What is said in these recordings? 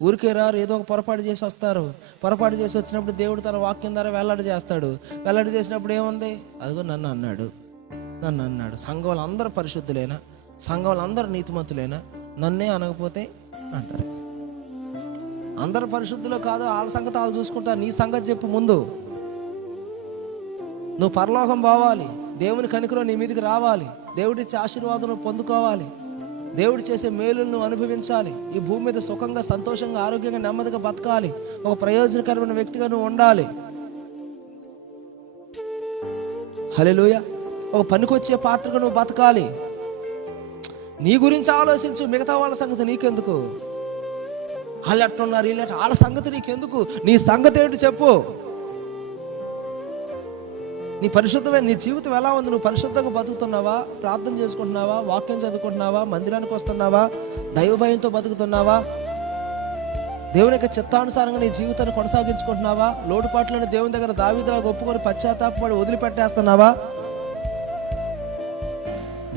ఊరికే రారు, ఏదో ఒక పొరపాటు చేసి వస్తారు. పొరపాటు చేసి వచ్చినప్పుడు దేవుడు తన వాక్యం ద్వారా వెల్లడి చేస్తాడు. వెల్లడి చేసినప్పుడు ఏముంది? అదిగో నన్ను అన్నాడు, నన్ను అన్నాడు. సంఘం వాళ్ళందరూ పరిశుద్ధులేనా? సంఘం వాళ్ళందరూ నీతిమంతులేనా? నన్నే అనకపోతే అంటారు. అందరు పరిశుద్ధులు కాదు, వాళ్ళ సంగతి వాళ్ళు చూసుకుంటారు. నీ సంగతి చెప్పు ముందు. నువ్వు పరలోకం పోవాలి, దేవుని కనికరం నీ మీదకి రావాలి, దేవుడిచ్చే ఆశీర్వాదం నువ్వు పొందుకోవాలి, దేవుడు చేసే మేలును నువ్వు అనుభవించాలి, ఈ భూమి మీద సుఖంగా, సంతోషంగా, ఆరోగ్యంగా, నెమ్మదిగా బతకాలి, ఒక ప్రయోజనకరమైన వ్యక్తిగా నువ్వు ఉండాలి. హల్లెలూయా. ఒక పనికొచ్చే పాత్రగా నువ్వు బతకాలి. నీ గురించి ఆలోచించు, మిగతా వాళ్ళ సంగతి నీకెందుకు? వాళ్ళు ఎట్టున్నారు, వీళ్ళు వాళ్ళ సంగతి నీకెందుకు? నీ సంగతి ఏంటి చెప్పు. నీ పరిశుద్ధమైన నీ జీవితం ఎలా ఉంది? నువ్వు పరిశుద్ధంగా బతుకుతున్నావా? ప్రార్థన చేసుకుంటున్నావా? వాక్యం చదువుకుంటున్నావా? మందిరానికి వస్తున్నావా? దైవభయంతో బతుకుతున్నావా? దేవుని యొక్క చిత్తానుసారంగా నీ జీవితాన్ని కొనసాగించుకుంటున్నావా? లోటుపాట్లను దేవుని దగ్గర దావీదులాగా ఒప్పుకొని పశ్చాత్తాపపడి వదిలిపెట్టేస్తున్నావా?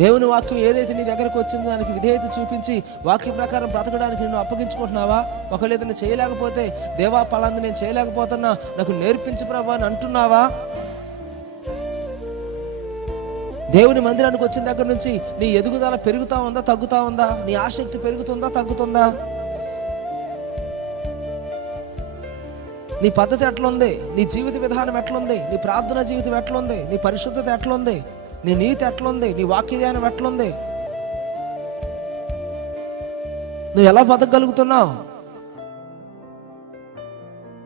దేవుని వాక్యం ఏదైతే నీ దగ్గరకు వచ్చిందో దానికి విధేయత చూపించి వాక్య ప్రకారం బ్రతకడానికి నిన్ను అప్పగించుకుంటున్నావా? ఒకవేళ ఏదైనా చేయలేకపోతే, దేవా పలాంది నేను చేయలేకపోతున్నా, నాకు నేర్పించు ప్రభా అని అంటున్నావా? దేవుని మందిరానికి వచ్చిన దగ్గర నుంచి నీ ఎదుగుదల పెరుగుతా ఉందా, తగ్గుతా ఉందా? నీ ఆసక్తి పెరుగుతుందా, తగ్గుతుందా? నీ పద్ధతి ఎట్లుంది? నీ జీవిత విధానం ఎట్లుంది? నీ ప్రార్థన జీవితం ఎట్లుంది? నీ పరిశుద్ధత ఎట్లుంది? నీ నీతి ఎట్లుంది? నీ వాక్య ధ్యానం ఎట్లుంది? నువ్వు ఎలా బతకగలుగుతున్నావు?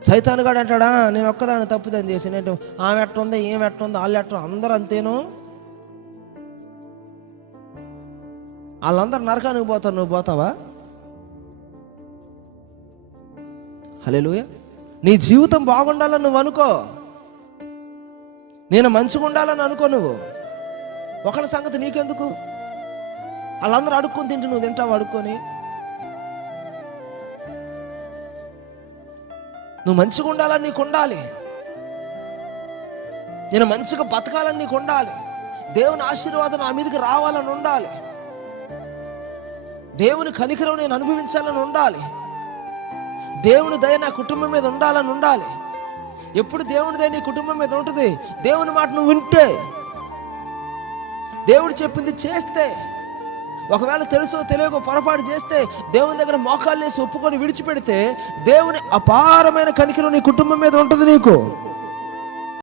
సైతానుగాడు అంటాడా, నేను ఒక్కదాన్ని తప్పుదని చేసి, నేను ఆమె ఎట్లుంది, ఏమి ఎట్లుంది, వాళ్ళు ఎట్లా, అందరూ అంతేను, వాళ్ళందరూ నరకానికి పోతారు, నువ్వు పోతావా? హల్లెలూయా. నీ జీవితం బాగుండాలని నువ్వు అనుకో, నేను మంచిగా ఉండాలని అనుకో. నువ్వు ఒకరి సంగతి నీకెందుకు? వాళ్ళందరూ అడుక్కొని తింటే నువ్వు తింటావు అడుక్కొని? నువ్వు మంచిగా ఉండాలని నీకు ఉండాలి, నేను మంచిగా బతకాలని నీకు ఉండాలి, దేవుని ఆశీర్వాదం నా మీదకి రావాలని ఉండాలి, దేవుని కనికరం నేను అనుభవించాలని ఉండాలి, దేవుని దయ నా కుటుంబం మీద ఉండాలని ఉండాలి. ఎప్పుడు దేవుని దయ నీ కుటుంబం మీద ఉంటుంది? దేవుని మాట నువ్వు వింటే, దేవుడు చెప్పింది చేస్తే. ఒకవేళ తెలుసో తెలియకో పొరపాటు చేస్తే దేవుని దగ్గర మోకాళ్ళు వేసి ఒప్పుకొని విడిచిపెడితే దేవుని అపారమైన కనికరం నీ కుటుంబం మీద ఉంటుంది నీకు.